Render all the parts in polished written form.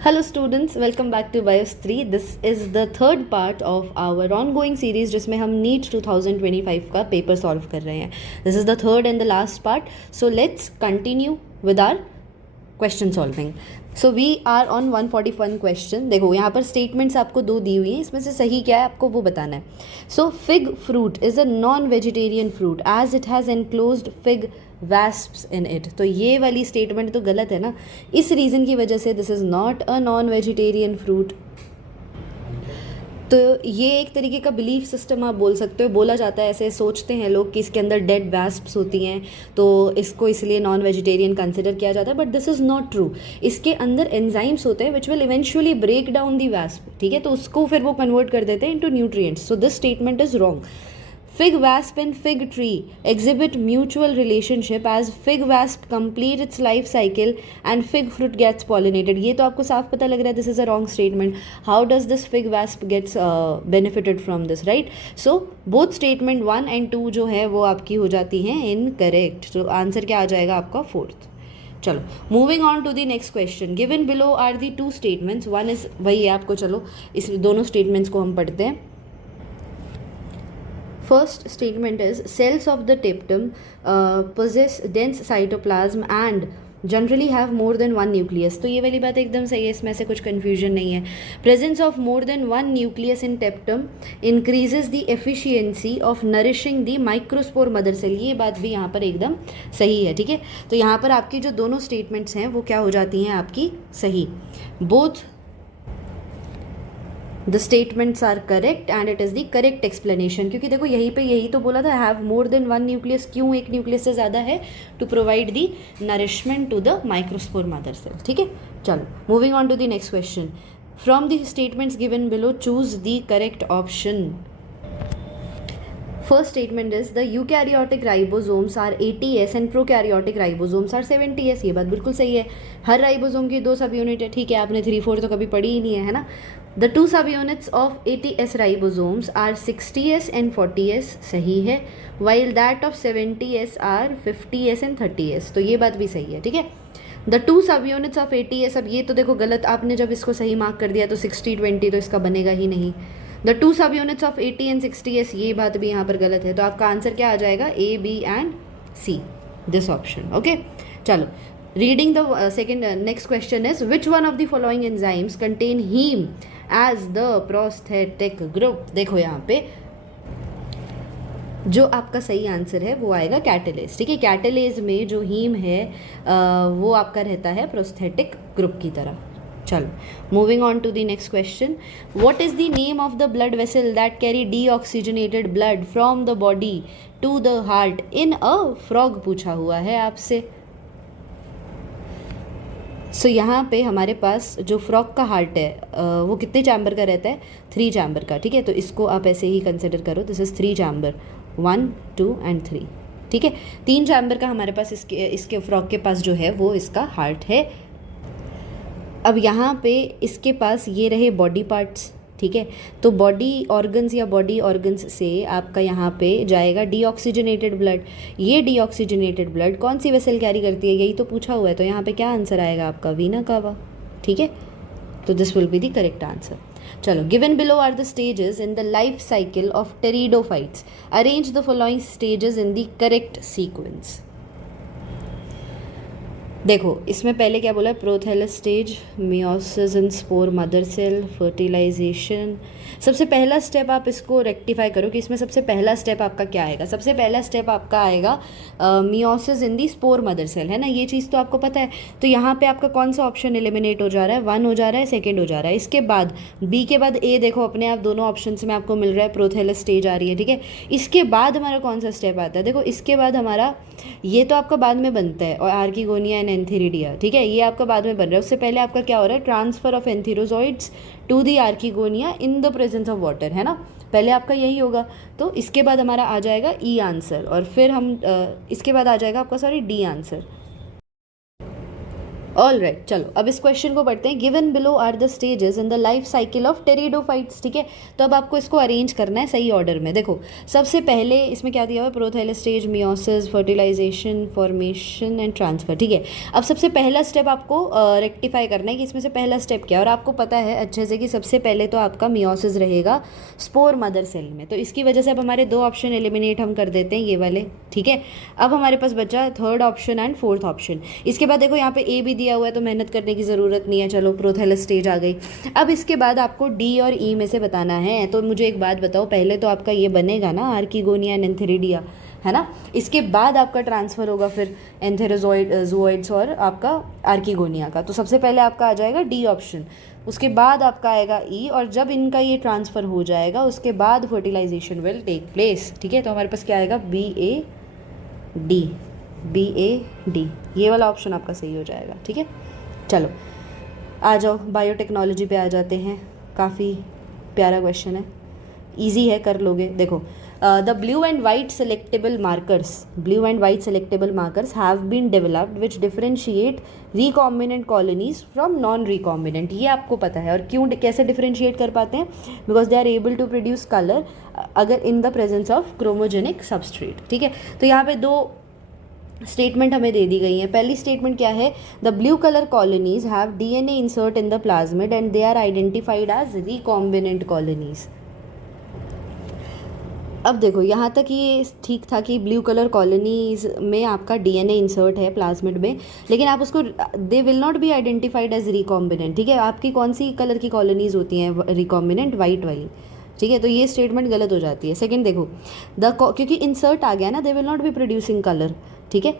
Hello students, welcome back to Bios 3. This is the third part of our ongoing series जिसमें हम NEET 2025 का paper solve कर रहे हैं. This is the third and the last part. So let's continue with our question solving. So we are on 141 question. देखो यहाँ पर statements आपको दो दी हुई हैं, इसमें से सही क्या है आपको वो बताना है. So fig fruit is a non vegetarian fruit as it has enclosed fig wasps in it. तो ये वाली स्टेटमेंट तो गलत है ना. इस रीज़न की वजह से this is not a non vegetarian fruit. तो ये एक तरीके का बिलीफ सिस्टम आप बोल सकते हो. बोला जाता है, ऐसे सोचते हैं लोग कि इसके अंदर डेड वैस्प्स होती हैं तो इसको इसलिए नॉन वेजिटेरियन कंसिडर किया जाता है, but this is not true. इसके अंदर एंजाइम्स होते हैं which will eventually break down the wasp. ठीक है, तो उसको फिर वो कन्वर्ट कर देते हैं into nutrients. So this statement is wrong. Fig wasp and fig tree exhibit mutual relationship as fig wasp complete its life cycle and fig fruit gets pollinated. ये तो आपको साफ पता लग रहा है. This is a wrong statement. How does this fig wasp gets benefited from this, right? So both statement 1 and 2 जो है वो आपकी हो जाती हैं incorrect. So आंसर क्या आ जाएगा आपका फोर्थ. चलो moving on to the next question. Given below are the two statements. One is वही है आपको. चलो इस दोनों स्टेटमेंट्स को हम पढ़ते हैं. First statement is cells of the tapetum possess dense cytoplasm and generally have more than one nucleus. तो ये वाली बात एकदम सही है, इसमें से कुछ confusion नहीं है. Presence of more than one nucleus in tapetum increases the efficiency of nourishing the microspore mother cell. ये बात भी यहाँ पर एकदम सही है. ठीक है, तो यहाँ पर आपकी जो दोनों statements हैं वो क्या हो जाती हैं आपकी सही. Both the statements are correct and it is the correct explanation. क्योंकि देखो यहीं पे यही तो बोला था, have more than one nucleus. क्यों एक न्यूक्लियस से ज़्यादा है? To provide the nourishment to the microspore mother cell. ठीक है, चलो moving on to the next question. From the statements given below choose the correct option. First statement is the eukaryotic ribosomes are 80S and prokaryotic ribosomes are 70S. ये बात बिल्कुल सही है. हर ribosome की 2 सब यूनिट है. ठीक है, आपने 3-4 तो कभी पढ़ी ही नहीं है ना. The 2 सब units of 80S ribosomes are 60S and 40S. सही है. While that of 70S are 50S and 30S. तो ये बात भी सही है. ठीक है, द 2 सब यूनिट्स ऑफ 80S. अब ये तो देखो गलत, आपने जब इसको सही मार्क कर दिया तो 60-20 तो इसका बनेगा ही नहीं. द 2 सब यूनिट्स ऑफ 80 एंड 60S, ये बात भी यहाँ पर गलत है. तो आपका आंसर क्या आ जाएगा? A, B and C, this option. Okay, चलो reading the second. Next question is which one of the following enzymes contain heme as the prosthetic group. देखो यहाँ पे जो आपका सही आंसर है वो आएगा कैटेलेज. ठीक है, कैटेलेज में जो हीम है वो आपका रहता है प्रोस्थेटिक ग्रुप की तरह. चलो moving on to the next question. What is the name of the blood vessel that carry deoxygenated blood from the body to the heart in a frog. पूछा हुआ है आपसे. सो यहाँ पे हमारे पास जो फ्रॉग का हार्ट है वो कितने चैम्बर का रहता है? 3 चैम्बर का. ठीक है, तो इसको आप ऐसे ही कंसिडर करो. This is 3 chamber, 1, 2 and 3. ठीक है, 3 चैम्बर का हमारे पास इसके फ्रॉग के पास जो है वो इसका हार्ट है. अब यहाँ पे इसके पास ये रहे बॉडी पार्ट्स. ठीक है, तो बॉडी ऑर्गन्स या बॉडी ऑर्गन्स से आपका यहाँ पे जाएगा डीऑक्सीजनेटेड ब्लड. ये डीऑक्सीजनेटेड ब्लड कौन सी वेसल कैरी करती है? यही तो पूछा हुआ है. तो यहाँ पे क्या आंसर आएगा आपका? वीना कावा. ठीक है, तो this will be the correct answer. चलो given below are the stages in the life cycle of pteridophytes. Arrange the following stages in the correct sequence. देखो इसमें पहले क्या बोला है? Prothallus stage, meiosis in spore mother cell, fertilisation. सबसे पहला step आप इसको रेक्टिफाई करो कि इसमें सबसे पहला स्टेप आपका क्या आएगा. सबसे पहला स्टेप आपका आएगा meiosis in the spore mother cell, है ना. ये चीज़ तो आपको पता है. तो यहाँ पे आपका कौन सा ऑप्शन एलिमिनेट हो जा रहा है? 1 हो जा रहा है, सेकेंड हो जा रहा है. इसके बाद बी के बाद ए. देखो अपने आप दोनों ऑप्शन में आपको मिल रहा है प्रोथैलस स्टेज आ रही है. ठीक है, इसके बाद हमारा कौन सा स्टेप आता है? देखो इसके बाद हमारा ये तो आपका बाद में बनता है, और आर्किगोनिया एंड एंथेरिडिया. ठीक है, ये आपका बाद में बन रहा है. उससे पहले आपका क्या हो रहा है? Transfer of antherozoids to the archegonia in the presence of water, है ना. पहले आपका यही होगा. तो इसके बाद हमारा आ जाएगा ई आंसर, और फिर हम इसके बाद आ जाएगा आपका डी आंसर. ऑल राइट, चलो अब इस क्वेश्चन को पढ़ते हैं. Given below are the stages in the life cycle of pteridophytes. ठीक है, तो अब आपको इसको अरेंज करना है सही ऑर्डर में. देखो सबसे पहले इसमें क्या दिया हुआ है, prothallus stage, meiosis, fertilisation, formation and transfer. ठीक है, अब सबसे पहला स्टेप आपको रेक्टिफाई करना है कि इसमें से पहला स्टेप क्या है. और आपको पता है अच्छे से कि सबसे पहले तो आपका मियोसिस रहेगा स्पोर मदर सेल में, तो इसकी वजह से अब हमारे दो ऑप्शन एलिमिनेट हम कर देते हैं ये वाले. ठीक है, अब हमारे पास बचा third option and fourth option. इसके बाद देखो यहाँ पे ए भी दिया हुआ है तो मेहनत करने की ज़रूरत नहीं है. चलो प्रोथैलस स्टेज आ गई. अब इसके बाद आपको डी और ई में से बताना है. तो मुझे एक बात बताओ, पहले तो आपका ये बनेगा ना आर्किगोनिया एंड एंथेरिडिया, है ना. इसके बाद आपका ट्रांसफ़र होगा फिर एंथेरोजोइड जूओइड्स और आपका आर्किगोनिया का. तो सबसे पहले आपका आ जाएगा डी ऑप्शन, उसके बाद आपका आएगा ई, और जब इनका ये ट्रांसफ़र हो जाएगा उसके बाद फर्टिलाइजेशन विल टेक प्लेस. ठीक है, तो हमारे पास क्या आएगा, बी ए डी, ये वाला ऑप्शन आपका सही हो जाएगा. ठीक है, चलो आ जाओ बायोटेक्नोलॉजी पे आ जाते हैं. काफ़ी प्यारा क्वेश्चन है, इजी है, कर लोगे. देखो the blue and white selectable markers have been developed which differentiate recombinant colonies from non recombinant. ये आपको पता है. और क्यों, कैसे डिफरेंशिएट कर पाते हैं, because they are able to produce colour अगर in the presence of chromogenic substrate. ठीक है, तो यहाँ पे दो स्टेटमेंट हमें दे दी गई है. पहली स्टेटमेंट क्या है, the blue colour colonies have DNA insert in the plasmid and they are identified as recombinant colonies. अब देखो यहाँ तक ये ठीक था कि ब्लू कलर कॉलोनीज में आपका डीएनए इंसर्ट है प्लाज्मिड में, लेकिन आप उसको they will not be identified as recombinant. ठीक है, आपकी कौन सी कलर की कॉलोनीज होती हैं रिकॉम्बिनेंट, वाइट वाली. ठीक है, तो ये स्टेटमेंट गलत हो जाती है. सेकंड देखो, क्योंकि इंसर्ट आ गया ना, दे will not be producing colour. ठीक है,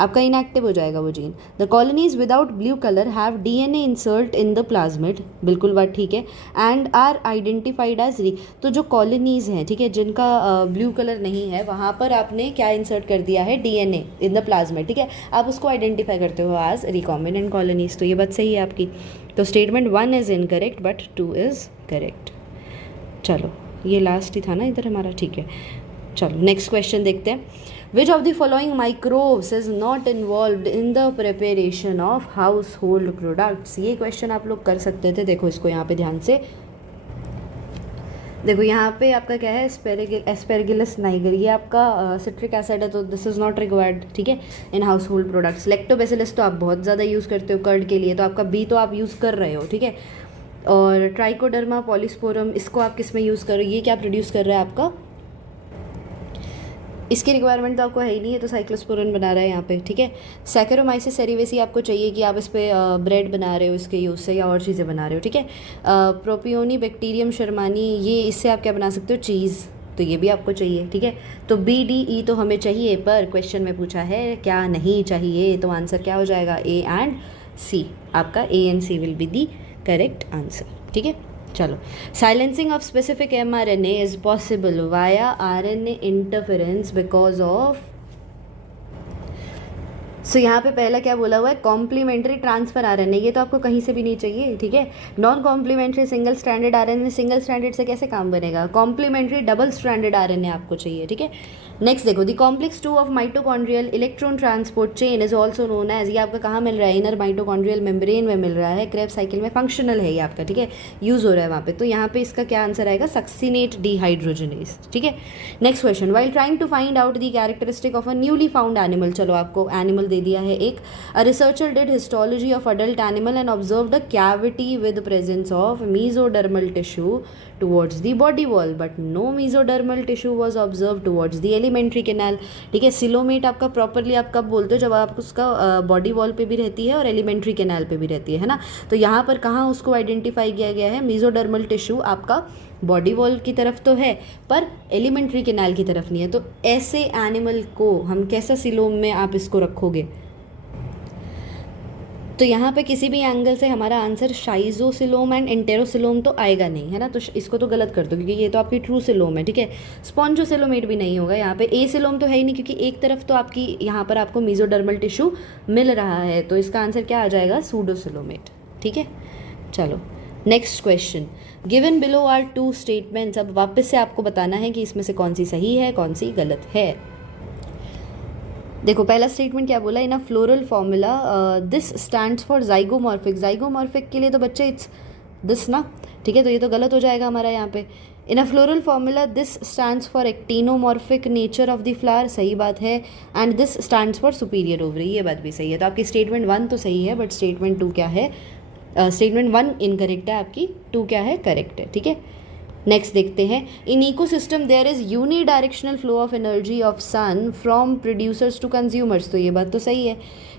आपका इनएक्टिव हो जाएगा वो gene. The colonies without blue colour have DNA insert in the plasmid, बिल्कुल बात ठीक है, एंड आर आइडेंटिफाइड एज तो जो कॉलोनीज हैं, ठीक है, जिनका ब्लू कलर नहीं है, वहाँ पर आपने क्या इंसर्ट कर दिया है, डीएनए इन द प्लाज्मिड. ठीक है, आप उसको आइडेंटिफाई करते हो एज रिकॉम्बिनेंट कॉलोनीज. तो ये बात सही है आपकी. तो statement 1 is incorrect but 2 is correct. चलो ये लास्ट ही था ना इधर हमारा. ठीक है, चलो नेक्स्ट क्वेश्चन देखते हैं. Which of the following microbes is not involved in the preparation of household products? ये क्वेश्चन आप लोग कर सकते थे. देखो इसको यहाँ पे ध्यान से देखो, यहाँ पे आपका क्या है, एस्पेरगिलस नाइगर, ये आपका सिट्रिक एसिड है, तो दिस इज़ नॉट रिक्वायर्ड. ठीक है, in house hold products. Lactobacillus तो आप बहुत ज़्यादा यूज़ करते हो कर्ड के लिए, तो आपका बी तो आप यूज़ कर रहे हो. ठीक है, और ट्राइकोडर्मा पॉलीस्पोरम, इसको आप किस में यूज़ करो, ये क्या प्रोड्यूस कर रहा है आपका, इसकी रिक्वायरमेंट तो आपको है ही नहीं है, तो साइक्लोस्पोरिन बना रहा है यहाँ पे. ठीक है, सैकेरोमाइसिस सेरिवेसी आपको चाहिए कि आप इस पर ब्रेड बना रहे हो इसके यूज़ से, या और चीज़ें बना रहे हो. ठीक है, प्रोपियोनी बैक्टीरियम शर्मानी, ये इससे आप क्या बना सकते हो, चीज़, तो ये भी आपको चाहिए. ठीक है, तो बी डी ई तो हमें चाहिए, पर क्वेश्चन में पूछा है क्या नहीं चाहिए, तो आंसर क्या हो जाएगा, ए एंड सी. आपका A and C will be the correct answer. ठीक है, चलो. Silencing of specific mRNA is possible via RNA interference because of. So यहाँ पे पहला क्या बोला हुआ है, कॉम्प्लीमेंट्री ट्रांसफर RNA, ये तो आपको कहीं से भी नहीं चाहिए. ठीक है, non complementary single stranded RNA, single stranded से कैसे काम बनेगा, कॉम्प्लीमेंट्री डबल स्ट्रैंडेड RNA आपको चाहिए. ठीक है, नेक्स्ट देखो, the complex 2 of mitochondrial electron transport chain is also known as, ये आपका कहाँ मिल रहा है, इनर माइटोकॉन्ड्रियल मेम्ब्रेन में मिल रहा है, क्रेब्स साइकिल में फंक्शनल है ये आपका. ठीक है, यूज़ हो रहा है वहाँ पे, तो यहाँ पे इसका क्या आंसर आएगा, सक्सिनेट डिहाइड्रोजनेज. ठीक है, next question, while trying to find out the characteristic of a newly found animal. चलो आपको एनिमल दे दिया है एक. A researcher did histology of adult animal and observed a cavity with presence of mesodermal tissue towards the body wall but no mesodermal tissue was observed towards the alimentary canal. ठीक है, coelomate आपका properly आप कब बोलते हो, जब आप उसका बॉडी वॉल पे भी रहती है और एलिमेंट्री कैनाल पे भी रहती है ना. तो यहाँ पर कहाँ उसको आइडेंटिफाई किया गया है, मेसोडर्मल टिश्यू आपका बॉडी वॉल की तरफ तो है पर एलिमेंट्री कैनाल की तरफ नहीं है. तो ऐसे एनिमल को हम कैसा सिलोम में आप इसको रखोगे, तो यहाँ पे किसी भी एंगल से हमारा आंसर शाइजोसिलोम एंड एंटेरोसिलोम तो आएगा नहीं, है ना. तो इसको तो गलत कर दो क्योंकि ये तो आपकी ट्रू सिलोम है. ठीक है, स्पॉन्जोसिलोमेट भी नहीं होगा यहाँ पे. ए सिलोम तो है ही नहीं क्योंकि एक तरफ तो आपकी यहाँ पर आपको मीजोडर्मल टिश्यू मिल रहा है, तो इसका आंसर क्या आ जाएगा, सूडोसिलोमेट. ठीक है, चलो next question. Given below are 2 statements. अब वापस से आपको बताना है कि इसमें से कौन सी सही है कौन सी गलत है. देखो पहला स्टेटमेंट क्या बोला, in a floral formula this stands for zygomorphic, zygomorphic के लिए तो बच्चे इट्स दिस ना, ठीक है, तो ये तो गलत हो जाएगा हमारा यहाँ पे। In a floral formula this stands for actinomorphic nature of the flower, सही बात है, and this stands for superior ovary, ये बात भी सही है। तो आपकी स्टेटमेंट 1 तो सही है, बट स्टेटमेंट 2 क्या है, स्टेटमेंट 1 इनकरेक्ट है, आपकी 2 क्या है, करेक्ट है, ठीक है। नेक्स्ट देखते हैं, in ecosystem there is unidirectional flow of energy of sun from producers to consumers, तो ये बात तो सही है।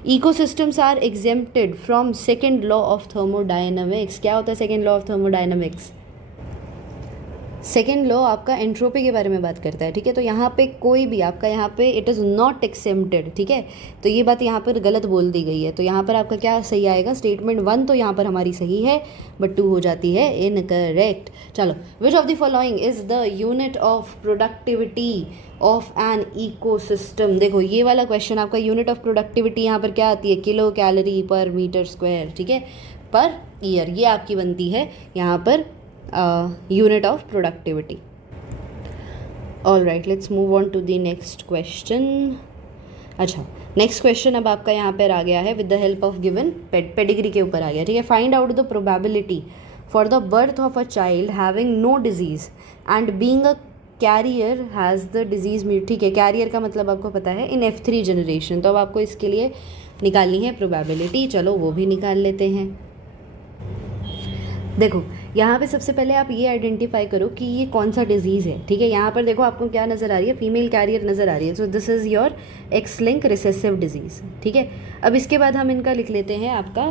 Ecosystems are exempted from second law of thermodynamics, क्या होता है second law of thermodynamics, second law आपका एंट्रोपी के बारे में बात करता है, ठीक है। तो यहाँ पे कोई भी आपका यहाँ पे इट इज़ नॉट एक्सेम्प्टेड, ठीक है, तो ये बात यहाँ पर गलत बोल दी गई है। तो यहाँ पर आपका क्या सही आएगा, स्टेटमेंट 1 तो यहाँ पर हमारी सही है, बट 2 हो जाती है इनकरेक्ट। चलो, which of the following is the unit of productivity of an ecosystem, देखो ये वाला क्वेश्चन आपका यूनिट ऑफ प्रोडक्टिविटी यहाँ पर क्या आती है, किलो कैलोरी पर मीटर स्क्वायर, ठीक है, पर ईयर, ये आपकी बनती है यहाँ पर unit of productivity. All right, let's move on to the next question. अच्छा, नेक्स्ट क्वेश्चन अब आपका यहाँ पर आ गया है with the help of given pedigree के ऊपर आ गया, ठीक है। Find out the probability for the birth of a child having no disease and being a carrier has the disease mute, ठीक है, कैरियर का मतलब आपको पता है इन F3 जनरेशन, तो अब आपको इसके लिए निकालनी है प्रोबेबिलिटी, चलो वो भी निकाल लेते हैं। देखो यहाँ पे सबसे पहले आप ये आइडेंटिफाई करो कि ये कौन सा डिजीज़ है, ठीक है। यहाँ पर देखो आपको क्या नज़र आ रही है, फीमेल कैरियर नज़र आ रही है, so this is your x link recessive disease, ठीक है। अब इसके बाद हम इनका लिख लेते हैं आपका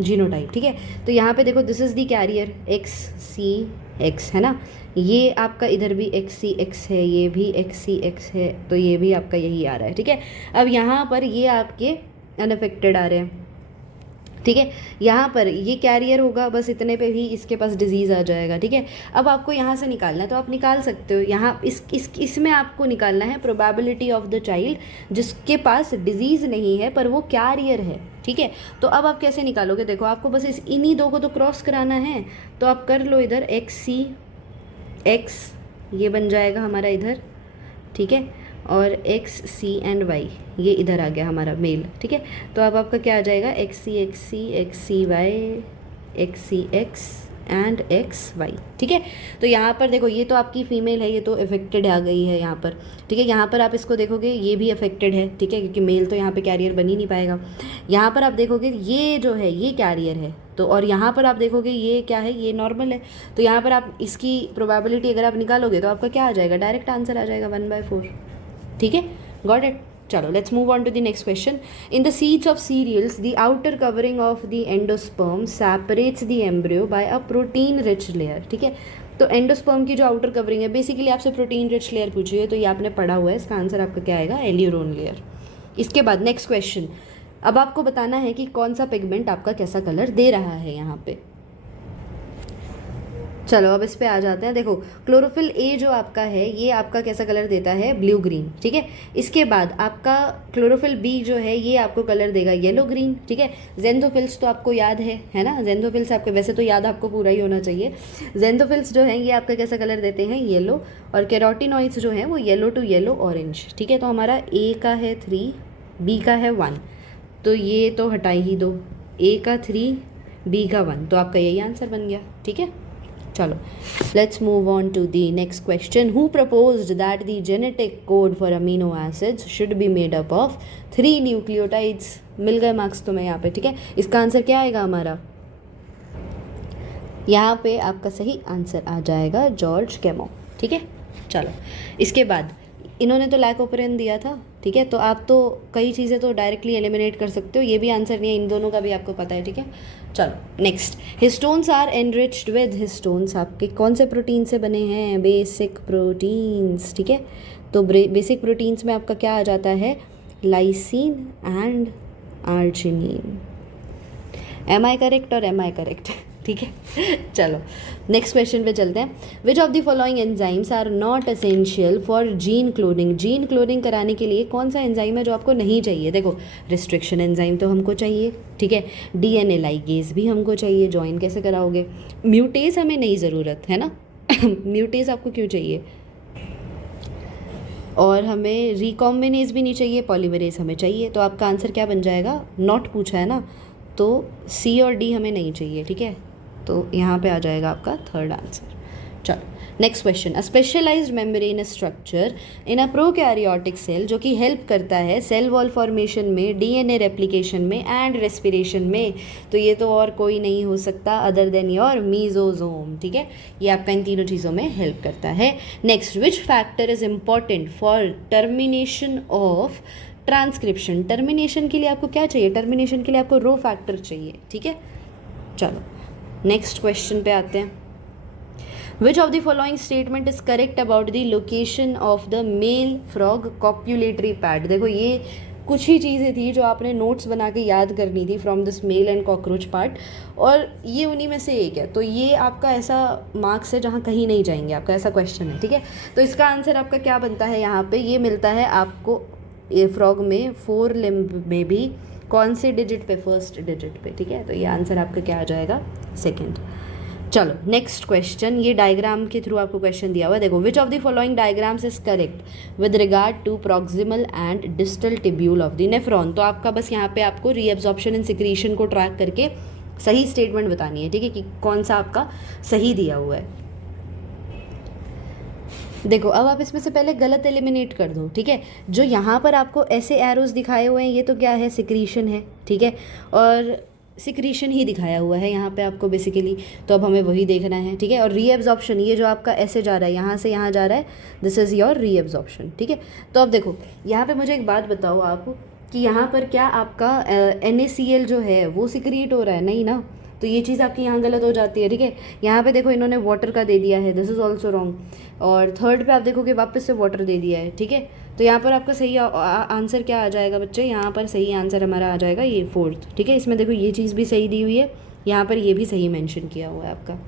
जीनोटाइप, ठीक है। तो यहाँ पे देखो this is the carrier XCX है ना, ये आपका इधर भी XCX है, ये भी XCX है, तो ये भी आपका यही आ रहा है, ठीक है। अब यहाँ पर ये आपके अनअफेक्टेड आ रहे हैं, ठीक है, यहाँ पर ये कैरियर होगा, बस इतने पे भी इसके पास डिजीज़ आ जाएगा, ठीक है। अब आपको यहाँ से निकालना है, तो आप निकाल सकते हो, यहाँ इसमें आपको निकालना है प्रोबेबिलिटी ऑफ द चाइल्ड जिसके पास डिजीज़ नहीं है पर वो कैरियर है, ठीक है। तो अब आप कैसे निकालोगे, देखो आपको बस इन्हीं दो को तो क्रॉस कराना है, तो आप कर लो इधर XCX, ये बन जाएगा हमारा इधर, ठीक है, और XC एंड Y ये इधर आ गया हमारा मेल, ठीक है। तो अब आपका क्या आ जाएगा, XC XCY XCX and XY, ठीक है। तो यहाँ पर देखो ये तो आपकी फ़ीमेल है, ये तो अफेक्टेड आ गई है यहाँ पर, ठीक है। यहाँ पर आप इसको देखोगे ये भी अफेक्टेड है, ठीक है, क्योंकि मेल तो यहाँ पे कैरियर बन ही नहीं पाएगा। यहाँ पर आप देखोगे ये जो है ये कैरियर है, तो और यहाँ पर आप देखोगे ये क्या है, ये नॉर्मल है। तो यहाँ पर आप इसकी प्रोबेबिलिटी अगर आप निकालोगे तो आपका क्या आ जाएगा, डायरेक्ट आंसर आ जाएगा 1/4, ठीक है, गॉट इट। चलो let's move on to the next question. In the seeds of cereals the outer covering of the endosperm separates the embryo by a protein rich layer, ठीक है। तो एंडोस्पर्म की जो outer covering है, basically आपसे protein rich layer पूछी है, तो ये आपने पढ़ा हुआ है, इसका आंसर आपका क्या आएगा, एल्यूरोन लेयर। इसके बाद नेक्स्ट क्वेश्चन, अब आपको बताना है कि कौन सा पिगमेंट आपका कैसा कलर दे रहा है यहाँ पे। चलो अब इस पे आ जाते हैं। देखो क्लोरोफिल ए जो आपका है ये आपका कैसा कलर देता है, ब्लू ग्रीन, ठीक है। इसके बाद आपका क्लोरोफिल बी जो है ये आपको कलर देगा येलो ग्रीन, ठीक है। जेंथोफिल्स तो आपको याद है ना, जेंथोफिल्स आपके वैसे तो याद आपको पूरा ही होना चाहिए। जेंथोफिल्स जो हैं ये आपका कैसा कलर देते हैं, येलो, और कैरोटिनॉइड्स जो हैं वो येलो टू येलो ऑरेंज, ठीक है। तो हमारा ए का है 3, बी का है 1, तो ये तो हटा ही दो, ए का 3 बी का 1, तो आपका यही आंसर बन गया, ठीक है। चलो let's move on to the next question. Who proposed that the genetic code for amino acids should be made up of 3 nucleotides, मिल गए मार्क्स तुम्हें यहाँ पे, ठीक है। इसका आंसर क्या आएगा हमारा, यहाँ पे आपका सही आंसर आ जाएगा जॉर्ज कैमो, ठीक है। चलो इसके बाद इन्होंने तो लैक ओपरेन दिया था, ठीक है, तो आप तो कई चीज़ें तो डायरेक्टली एलिमिनेट कर सकते हो, ये भी आंसर नहीं है, इन दोनों का भी आपको पता है, ठीक है। चलो next, histones are enriched with, histones आपके कौन से प्रोटीन से बने हैं, बेसिक प्रोटीन्स, ठीक है। तो बेसिक प्रोटीन्स में आपका क्या आ जाता है, lysine and arginine. Am I correct और एम आई करेक्ट, ठीक है। चलो नेक्स्ट क्वेश्चन पे चलते हैं। Which of the following enzymes are not essential for gene cloning, gene cloning कराने के लिए कौन सा एंजाइम है जो आपको नहीं चाहिए। देखो रिस्ट्रिक्शन एंजाइम तो हमको चाहिए, ठीक है, डीएनए लाइगेज भी हमको चाहिए, ज्वाइन कैसे कराओगे, म्यूटेज हमें नहीं ज़रूरत है ना। म्यूटेज आपको क्यों चाहिए, और हमें रिकॉम्बिनेज भी नहीं चाहिए, पॉलीमरेज हमें चाहिए। तो आपका आंसर क्या बन जाएगा, नॉट पूछा है ना, तो सी और डी हमें नहीं चाहिए, ठीक है। तो यहाँ पे आ जाएगा आपका थर्ड आंसर। चलो next question, a specialised membrane structure in a prokaryotic cell, जो कि हेल्प करता है सेल वॉल फॉर्मेशन में, डीएनए रेप्लिकेशन में एंड रेस्पिरेशन में। तो ये तो और कोई नहीं हो सकता अदर देन योर मीजोजोम, ठीक है। ये आपका इन तीनों चीज़ों में हेल्प करता है। Next, which factor is important for termination of transcription. Termination के लिए आपको क्या चाहिए, टर्मिनेशन के लिए आपको रो फैक्टर चाहिए, ठीक है। चलो नेक्स्ट क्वेश्चन पे आते हैं। Which of the following statement is correct about the location of the male frog copulatory pad। देखो ये कुछ ही चीज़ें थी जो आपने नोट्स बना के याद करनी थी from this male and cockroach part, और ये उन्हीं में से एक है। तो ये आपका ऐसा मार्क्स है जहाँ कहीं नहीं जाएंगे, आपका ऐसा क्वेश्चन है, ठीक है। तो इसका आंसर आपका क्या बनता है, यहाँ पे ये मिलता है आपको ये फ्रॉग में 4 लिम्ब में भी कौन से डिजिट पे, फर्स्ट डिजिट पे, ठीक है। तो ये आंसर आपका क्या आ जाएगा, सेकेंड। चलो नेक्स्ट क्वेश्चन, ये डायग्राम के थ्रू आपको क्वेश्चन दिया हुआ है। देखो, which of the following diagrams is correct with regard to proximal and distal tubule of the nephron. तो आपका बस यहाँ पे आपको रीअब्जॉर्प्शन एंड सिक्रीशन को ट्रैक करके सही स्टेटमेंट बतानी है, ठीक है, कि कौन सा आपका सही दिया हुआ है। देखो अब आप इसमें से पहले गलत एलिमिनेट कर दो, ठीक है। जो यहाँ पर आपको ऐसे एरोज दिखाए हुए हैं ये तो क्या है, सिक्रीशन है, ठीक है, और सिक्रीशन ही दिखाया हुआ है यहाँ पे आपको बेसिकली। तो अब हमें वही देखना है, ठीक है। और रीएब्जॉर्प्शन, ये जो आपका ऐसे जा रहा है, यहाँ से यहाँ जा रहा है, दिस इज़ योर रीएब्जॉर्प्शन, ठीक है। तो अब देखो यहाँ पे मुझे एक बात बताओ आप कि यहाँ पर क्या आपका NaCl जो है वो सिक्रिएट हो रहा है, नहीं ना। तो ये चीज़ आपकी यहाँ गलत हो जाती है, ठीक है। यहाँ पे देखो इन्होंने वाटर का दे दिया है, दिस इज़ ऑल्सो रॉन्ग। और थर्ड पे आप देखोगे वापस से वाटर दे दिया है, ठीक है। तो यहाँ पर आपका सही आंसर क्या आ जाएगा बच्चे, यहाँ पर सही आंसर हमारा आ जाएगा ये फोर्थ, ठीक है। इसमें देखो ये चीज़ भी सही दी हुई है, यहाँ पर ये भी सही मेंशन किया हुआ है आपका,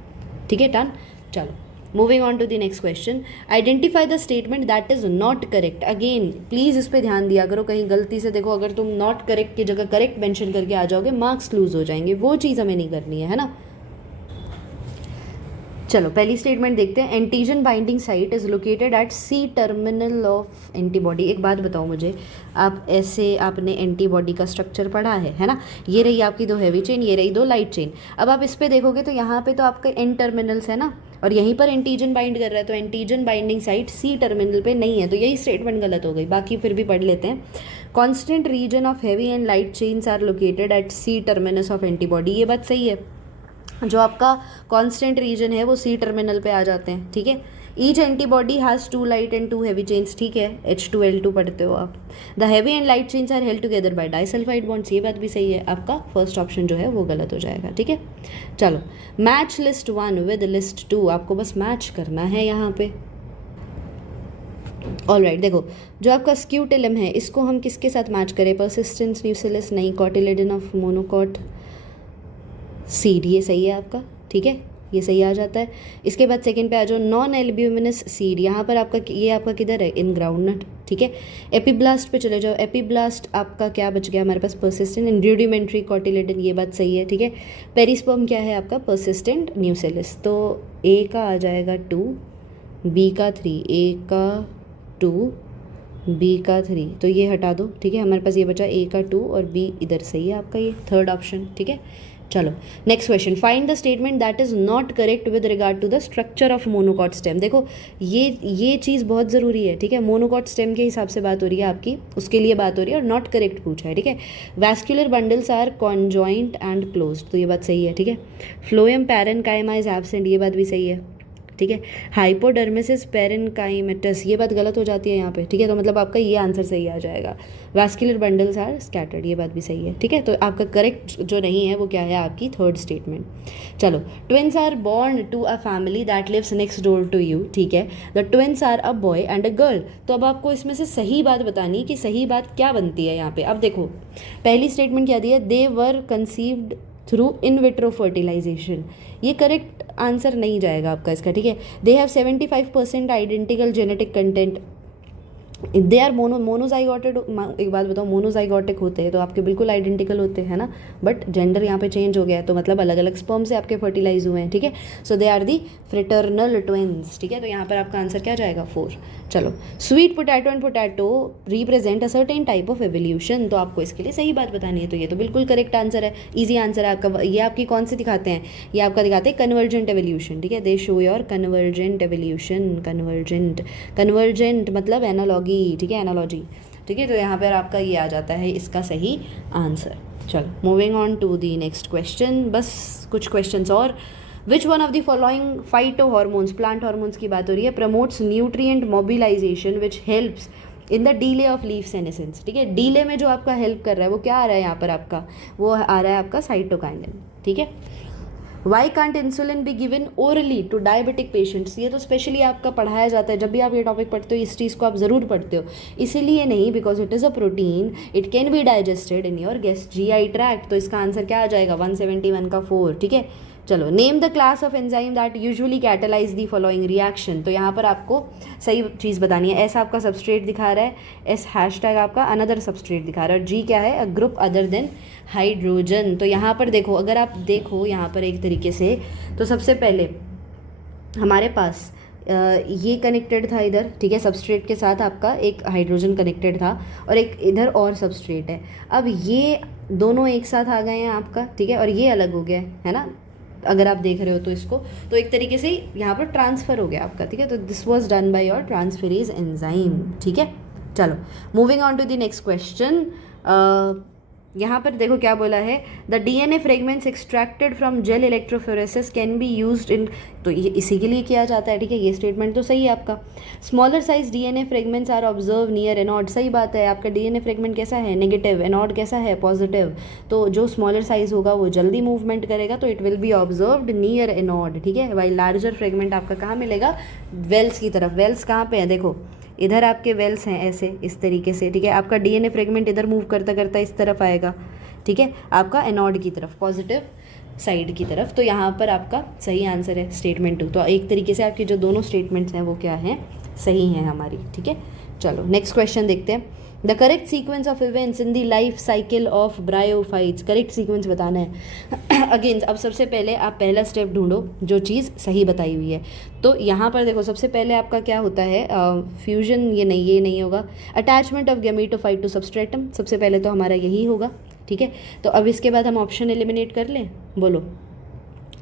ठीक है, डन। चलो moving on to the next question, identify the statement that is not correct. Again please इस पर ध्यान दिया करो, कहीं गलती से देखो अगर तुम नॉट करेक्ट की जगह करेक्ट मेंशन करके आ जाओगे मार्क्स लूज हो जाएंगे, वो चीज़ हमें नहीं करनी है ना। चलो पहली स्टेटमेंट देखते हैं, antigen binding site is located at C terminal of antibody. एक बात बताओ मुझे, आप ऐसे आपने एंटीबॉडी का स्ट्रक्चर पढ़ा है ना। ये रही आपकी 2 हैवी चेन, ये रही 2 लाइट चेन। अब आप इस पे देखोगे तो यहाँ पे तो आपका एन टर्मिनल्स है ना, और यहीं पर एंटीजन बाइंड कर रहा है, तो antigen binding site C terminal पे नहीं है, तो यही स्टेटमेंट गलत हो गई। बाकी फिर भी पढ़ लेते हैं। Constant region of heavy and light chains are located at C terminus of antibody, ये बात सही है। जो आपका कांस्टेंट रीजन है वो सी टर्मिनल पे आ जाते हैं, ठीक है। Each antibody has 2 light and 2 heavy chains, ठीक है, H2L2 पढ़ते हो आप। The heavy and light chains are held together by disulphide bonds, ये बात भी सही है। आपका फर्स्ट ऑप्शन जो है वो गलत हो जाएगा, ठीक है। चलो मैच लिस्ट 1 विद लिस्ट 2, आपको बस मैच करना है यहाँ पे। ऑलराइट, देखो जो आपका स्क्यूटेलम है इसको हम किसके साथ मैच करें, परसिस्टेंस न्यूसिलिस नहीं, कॉटिलेडन ऑफ मोनोकॉट, सीड, ये सही है आपका, ठीक है, ये सही आ जाता है। इसके बाद सेकंड पे आ जाओ, नॉन एल्ब्यूमिनस सीड, यहाँ पर आपका ये आपका किधर है, इन ग्राउंडनट, ठीक है। एपीब्लास्ट पे चले जाओ, एपीब्लास्ट आपका क्या बच गया हमारे पास, परसिस्टेंट एंड रूडिमेंट्री कॉटिलेडन, ये बात सही है, ठीक है। पेरिस्पर्म क्या है आपका, परसिस्टेंट न्यूसेलिस। तो ए का आ जाएगा 2, बी का 3, ए का 2, बी का 3, तो ये हटा दो, ठीक है। हमारे पास ये बचा ए का 2 और बी इधर सही है आपका, ये थर्ड ऑप्शन, ठीक है। चलो next question, find the statement that is not correct with regard to the structure of monocot stem. देखो ये चीज़ बहुत ज़रूरी है, ठीक है। मोनोकॉट स्टेम के हिसाब से बात हो रही है आपकी, उसके लिए बात हो रही है, और नॉट करेक्ट पूछा है, ठीक है। Vascular bundles are conjoint and close, तो ये बात सही है, ठीक है। फ्लोएम पैरेन्काइमा इज एब्सेंट, ये बात भी सही है, ठीक है। हाइपोडर्मिसिस पेरेन्काइमेटस, ये बात गलत हो जाती है यहाँ पे, ठीक है। तो मतलब आपका ये आंसर सही आ जाएगा। वैस्कुलर बंडल्स आर स्कैटर्ड, ये बात भी सही है, ठीक है। तो आपका करेक्ट जो नहीं है वो क्या है, आपकी थर्ड स्टेटमेंट। चलो, twins are born to a family that lives next door to you, ठीक है। The twins are a boy and a girl. तो अब आपको इसमें से सही बात बतानी कि सही बात क्या बनती है यहाँ पे। अब देखो पहली स्टेटमेंट क्या दी है, they were conceived through in vitro fertilisation, ये करेक्ट आंसर नहीं जाएगा आपका इसका, ठीक है। They have 75% identical genetic content they are monozygotic. एक बात बताओ, मोनोजाइगोटिक होते हैं तो आपके बिल्कुल आइडेंटिकल होते हैं ना, बट जेंडर यहाँ पे चेंज हो गया है, तो मतलब अलग अलग स्पर्म से आपके फर्टिलाइज हुए हैं, ठीक है। So they are the fraternal twins, ठीक है। तो यहाँ पर आपका आंसर क्या जाएगा? 4। चलो, sweet potato and potato represent a certain type of evolution, तो आपको इसके लिए सही बात बतानी है, तो ये तो बिल्कुल करेक्ट आंसर है, ईजी आंसर है आपका। ये आपकी कौन से दिखाते हैं? ये आपका दिखाते हैं कन्वर्जेंट एवोल्यूशन, ठीक है। दे show your convergent evolution, convergent मतलब एनालॉगी, ठीक है, एनालॉजी, ठीक है। तो यहाँ पर आपका ये आ जाता है इसका सही आंसर। चलो, moving on to the next question, बस कुछ क्वेश्चंस और। Which one of the following phytohormones, plant hormones की बात हो रही है, promotes nutrient mobilisation which helps in the delay of leaf senescence, ठीक है। डीले में जो आपका हेल्प कर रहा है वो क्या आ रहा है यहाँ पर आपका? वो आ रहा है आपका साइटोकाइनिन, ठीक है। Why can't insulin be given orally to diabetic patients, ये तो स्पेशली आपका पढ़ाया जाता है, जब भी आप ये टॉपिक पढ़ते हो इस चीज़ को आप ज़रूर पढ़ते हो, इसीलिए नहीं, because it is a protein, it can be digested in your GI tract. तो इसका आंसर क्या आ जाएगा? 171 का 4, ठीक है। चलो, name the class of enzyme that usually catalyse the following reaction, तो यहाँ पर आपको सही चीज़ बतानी है। एस आपका सबस्ट्रेट दिखा रहा है, एस हैशटैग आपका अनदर सबस्ट्रेट दिखा रहा है, और जी क्या है? A group other than hydrogen. तो यहाँ पर देखो, अगर आप देखो यहाँ पर एक तरीके से, तो सबसे पहले हमारे पास ये कनेक्टेड था इधर, ठीक है, सबस्ट्रेट के साथ आपका एक हाइड्रोजन कनेक्टेड था, और एक इधर और सबस्ट्रेट है। अब ये दोनों एक साथ आ गए हैं आपका, ठीक है, और ये अलग हो गया है ना, अगर आप देख रहे हो तो इसको, तो एक तरीके से यहाँ पर ट्रांसफ़र हो गया आपका, ठीक है। तो this was done by your transferase enzyme, ठीक है। चलो, moving on to the next question. यहाँ पर देखो क्या बोला है, the DNA fragments extracted from gel electrophoresis can be used in, तो ये इसी के लिए किया जाता है, ठीक है। ये स्टेटमेंट तो सही है आपका। Smaller size DNA fragments are observe near anode, सही बात है। आपका DNA फ्रेगमेंट कैसा है? नेगेटिव। एनोड कैसा है? पॉजिटिव। तो जो स्मॉलर साइज होगा वो जल्दी मूवमेंट करेगा, तो it will be observed near anode, ठीक है। वाइल लार्जर फ्रेगमेंट आपका कहाँ मिलेगा? वेल्स की तरफ। वेल्स कहाँ पे है? देखो इधर आपके वेल्स हैं ऐसे, इस तरीके से, ठीक है। आपका DNA फ्रेगमेंट इधर मूव करता करता इस तरफ आएगा, ठीक है, आपका एनोड की तरफ, पॉजिटिव साइड की तरफ। तो यहाँ पर आपका सही आंसर है स्टेटमेंट 2। तो एक तरीके से आपकी जो दोनों स्टेटमेंट्स हैं वो क्या हैं? सही हैं हमारी, ठीक है। चलो, नेक्स्ट क्वेश्चन देखते हैं। The correct sequence of events in the life cycle of bryophytes, correct sequence बताना है। अगेन, अब सबसे पहले आप पहला स्टेप ढूंढो जो चीज़ सही बताई हुई है। तो यहाँ पर देखो, सबसे पहले आपका क्या होता है? फ्यूजन, ये नहीं होगा। Attachment of gametophyte to substratum, सबसे पहले तो हमारा यही होगा, ठीक है। तो अब इसके बाद हम ऑप्शन एलिमिनेट कर लें, बोलो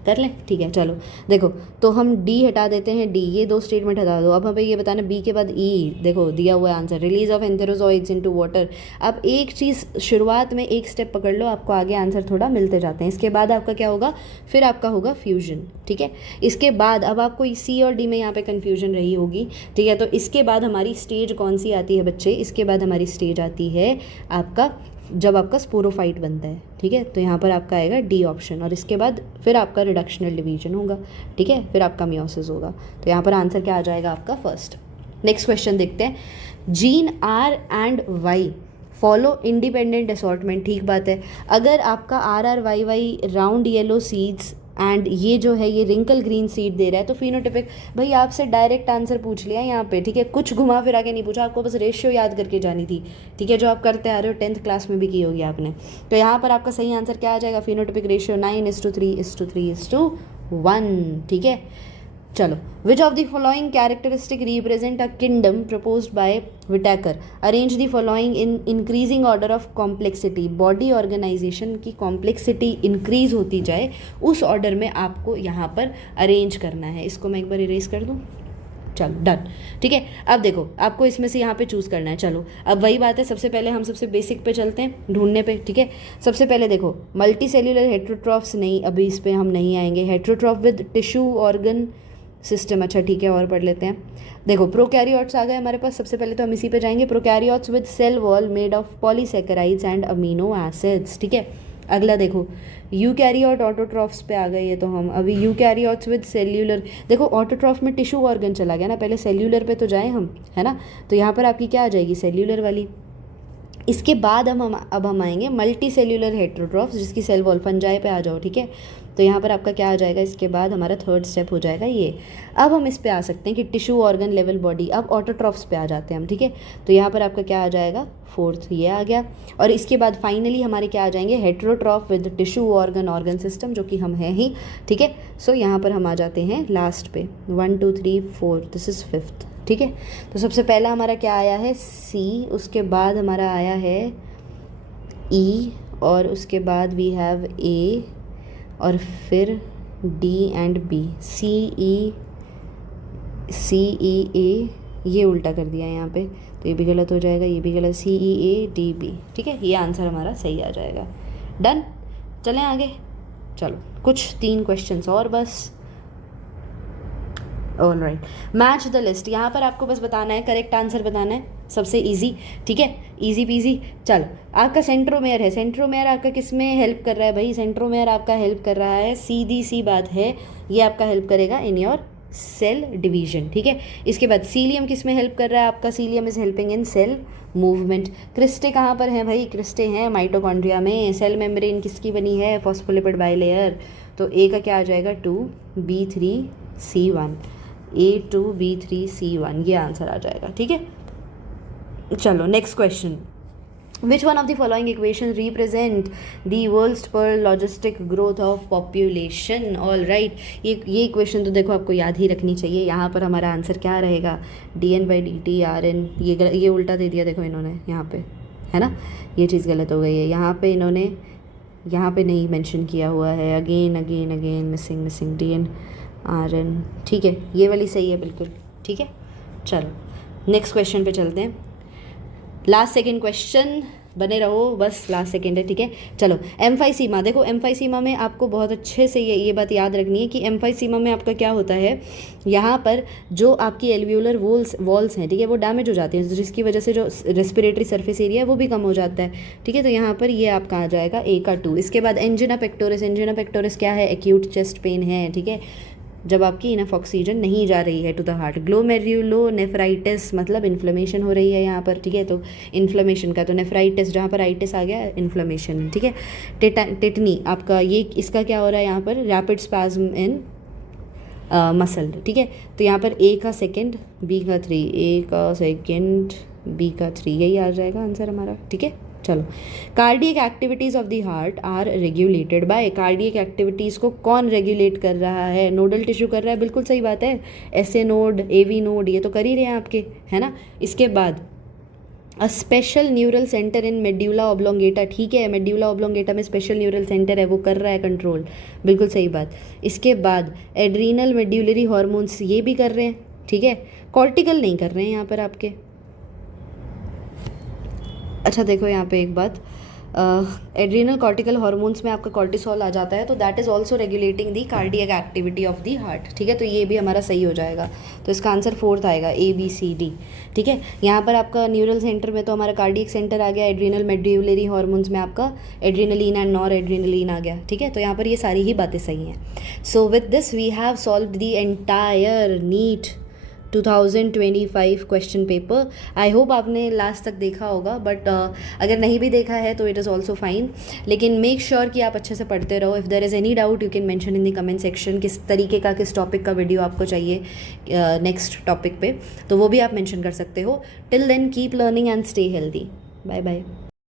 कर लें, ठीक है। चलो देखो, तो हम डी हटा देते हैं, डी, ये दो स्टेटमेंट हटा दो। अब हमें ये बताना बी के बाद ई, देखो दिया हुआ है answer, release of antherozoids into water. अब एक चीज़ शुरुआत में एक स्टेप पकड़ लो, आपको आगे आंसर थोड़ा मिलते जाते हैं। इसके बाद आपका क्या होगा? फिर आपका होगा फ्यूजन, ठीक है। इसके बाद अब आपको सी और डी में यहाँ पे कन्फ्यूजन रही होगी, ठीक है। तो इसके बाद हमारी स्टेज कौन सी आती है बच्चे? इसके बाद हमारी स्टेज आती है आपका जब आपका स्पोरोफाइट बनता है, ठीक है। तो यहाँ पर आपका आएगा डी ऑप्शन, और इसके बाद फिर आपका रिडक्शनल डिवीजन होगा, ठीक है, फिर आपका मियोसिस होगा। तो यहाँ पर आंसर क्या आ जाएगा आपका? फर्स्ट। नेक्स्ट क्वेश्चन देखते हैं। Gene R and Y follow independent assortment, ठीक बात है। अगर आपका RRYY round yellow seeds and ये जो है ये रिंकल ग्रीन सीड दे रहा है, तो फिनोटिपिक, भाई आपसे डायरेक्ट आंसर पूछ लिया यहाँ पे, ठीक है। कुछ घुमा फिरा के नहीं पूछा, आपको बस रेशियो याद करके जानी थी, ठीक है, जो आप करते आ रहे हो 10th क्लास में भी की होगी आपने। तो यहाँ पर आपका सही आंसर क्या आ जाएगा? फिनोटिपिक रेशियो 9:3:3:1, ठीक है। चलो, which of the following characteristic represent a kingdom proposed by Whittaker, arrange the following in increasing order of complexity. Body organisation की कॉम्प्लेक्सिटी इंक्रीज होती जाए उस ऑर्डर में आपको यहाँ पर अरेंज करना है। इसको मैं एक बार इरेज कर दूँ, चलो डन, ठीक है। अब देखो, आपको इसमें से यहाँ पे चूज़ करना है। चलो, अब वही बात है, सबसे पहले हम सबसे बेसिक पे चलते हैं, ढूंढने पे, ठीक है। सबसे पहले देखो, मल्टी सेल्यूलर हेट्रोट्रॉफ्स नहीं, अभी इस पर हम नहीं आएंगे। Heterotroph with tissue organ system, अच्छा ठीक है, और पढ़ लेते हैं। देखो, प्रोकैरियोट्स आ गए हमारे पास, सबसे पहले तो हम इसी पे जाएंगे। Prokaryotes with cell wall made of polysaccharides and amino acids, ठीक है। अगला देखो, यूकैरियोट ऑटोट्रॉफ्स पे आ गए ये तो हम। अभी यूकैरियोट्स विद सेल्यूलर, देखो ऑटोट्रॉफ में टिश्यू ऑर्गन चला गया ना, पहले सेल्यूलर पे तो जाए हम, है ना। तो यहाँ पर आपकी क्या आ जाएगी? सेल्यूलर वाली। इसके बाद अब हम आएंगे मल्टी सेल्यूलर हेट्रोट्रॉफ्स, जिसकी सेल वॉल फंजाई पे आ जाओ, ठीक है। तो यहाँ पर आपका क्या आ जाएगा, इसके बाद हमारा थर्ड स्टेप हो जाएगा ये। अब हम इस पे आ सकते हैं कि टिश्यू ऑर्गन लेवल बॉडी, अब ऑटोट्रॉफ्स पे आ जाते हैं हम, ठीक है। तो यहाँ पर आपका क्या आ जाएगा, फोर्थ ये आ गया। और इसके बाद फाइनली हमारे क्या आ जाएंगे, heterotroph with tissue organ system, जो कि हम हैं ही, ठीक है। सो यहाँ पर हम आ जाते हैं लास्ट पे, 1 2 3 4, दिस इज़ फिफ्थ, ठीक है। तो सबसे पहला हमारा क्या आया है, सी, उसके बाद हमारा आया है ई, और उसके बाद वी हैव ए, और फिर डी एंड बी, सी ई ए, ये उल्टा कर दिया यहाँ पे, तो ये भी गलत हो जाएगा, ये भी गलत, सी ई ए डी बी, ठीक है। ये आंसर हमारा सही आ जाएगा। डन, चलें आगे। चलो कुछ 3 क्वेश्चंस और बस। All right, match the list. यहाँ पर आपको बस बताना है, करेक्ट आंसर बताना है, सबसे इजी, ठीक है, इजी पीजी। चल, आपका सेंट्रोमेयर है, सेंट्रोमेयर आपका किस में हेल्प कर रहा है भाई, सेंट्रोमेयर आपका हेल्प कर रहा है, सीधी सी बात है, ये आपका हेल्प करेगा इन योर सेल डिवीजन, ठीक है। इसके बाद सीलियम किस में हेल्प कर रहा है आपका, cilium is helping in cell movement. Cristae कहाँ पर है भाई, क्रिस्टे हैं माइटोकॉन्ड्रिया में। सेल मेम्ब्रेन किसकी बनी है, फॉस्फोलिपिड बाइलेयर। तो ए का क्या आ जाएगा, 2B3C1, A2B3C1, ये आंसर आ जाएगा, ठीक है। चलो next question, which one of the following equation represent the वर्ल्ड्स Pearl logistic growth of population. All right, ये इक्वेशन तो देखो आपको याद ही रखनी चाहिए। यहाँ पर हमारा आंसर क्या रहेगा, dN/dt Rn, ये उल्टा दे दिया देखो इन्होंने यहाँ पे, है ना, ये चीज़ गलत हो गई है। यहाँ पे इन्होंने यहाँ पे नहीं मेंशन किया हुआ है, अगेन मिसिंग dN Rn, ठीक है, ये वाली सही है बिल्कुल, ठीक है। चलो नेक्स्ट क्वेश्चन पे चलते हैं, लास्ट सेकेंड क्वेश्चन, बने रहो बस, लास्ट सेकेंड है, ठीक है। चलो एम्फाइसीमा, देखो एम्फाइसीमा में आपको बहुत अच्छे से ये बात याद रखनी है कि एम्फाइसीमा में आपका क्या होता है, यहाँ पर जो आपकी एल्वियोलर वॉल्स हैं, ठीक है, वो डैमेज हो जाती हैं, जिसकी वजह से जो रेस्पिरेटरी सरफेस एरिया है वो भी कम हो जाता है, ठीक है। तो यहाँ पर ये आपका आ जाएगा ए का 2। इसके बाद एंजिना पेक्टोरिस क्या है, एक्यूट चेस्ट पेन है, ठीक है, जब आपकी इनफ ऑक्सीजन नहीं जा रही है टू द हार्ट। ग्लोमेरुलोनेफ्राइटिस मतलब इन्फ्लेमेशन हो रही है यहाँ पर, ठीक है, तो इन्फ्लेमेशन का, तो नेफ्राइटिस जहाँ पर आइटिस आ गया, इन्फ्लेमेशन, ठीक है। टेटनी आपका, ये इसका क्या हो रहा है यहाँ पर, रैपिड स्पैज्म इन मसल, ठीक है। तो यहाँ पर ए का सेकेंड, बी का 3, ए का सेकेंड, बी का 3, यही आ जाएगा आंसर हमारा, ठीक है। चलो, cardiac activities of the heart are regulated by, cardiac activities को कौन रेगुलेट कर रहा है, नोडल टिश्यू कर रहा है, बिल्कुल सही बात है, एसए नोड, एवी नोड, ये तो कर ही रहे हैं आपके, है ना। इसके बाद a special neural centre in medulla oblongata, ठीक है, मेड्यूला ऑब्लोंगेटा में स्पेशल न्यूरल सेंटर है, वो कर रहा है कंट्रोल, बिल्कुल सही बात। इसके बाद एड्रीनल मेड्यूलरी हार्मोन्स, ये भी कर रहे हैं, ठीक है, कॉर्टिकल नहीं कर रहे हैं यहाँ पर आपके। अच्छा देखो यहाँ पे एक बात, एड्रीनल कॉर्टिकल हार्मोन्स में आपका कॉर्टिसोल आ जाता है, तो that is also regulating the cardiac activity of the heart, ठीक है। तो ये भी हमारा सही हो जाएगा, तो इसका आंसर फोर्थ आएगा, ABCD, ठीक है। यहाँ पर आपका न्यूरल सेंटर में तो हमारा कार्डियक सेंटर आ गया, एड्रीनल मेड्यूलरी हार्मोन्स में आपका एड्रीनलिन एंड नॉर एड्रीनलिन आ गया, ठीक है। तो यहाँ पर ये सारी ही बातें सही हैं। So with this we have solved the entire NEET 2025 question paper. I hope आपने लास्ट तक देखा होगा, बट अगर नहीं भी देखा है तो इट इज़ ऑल्सो फाइन, लेकिन मेक श्योर कि आप अच्छे से पढ़ते रहो। If there is any doubt you can mention in the comment section, किस तरीके का, किस टॉपिक का वीडियो आपको चाहिए नेक्स्ट टॉपिक पे, तो वो भी आप मेंशन कर सकते हो। Till then keep learning and stay healthy. Bye bye.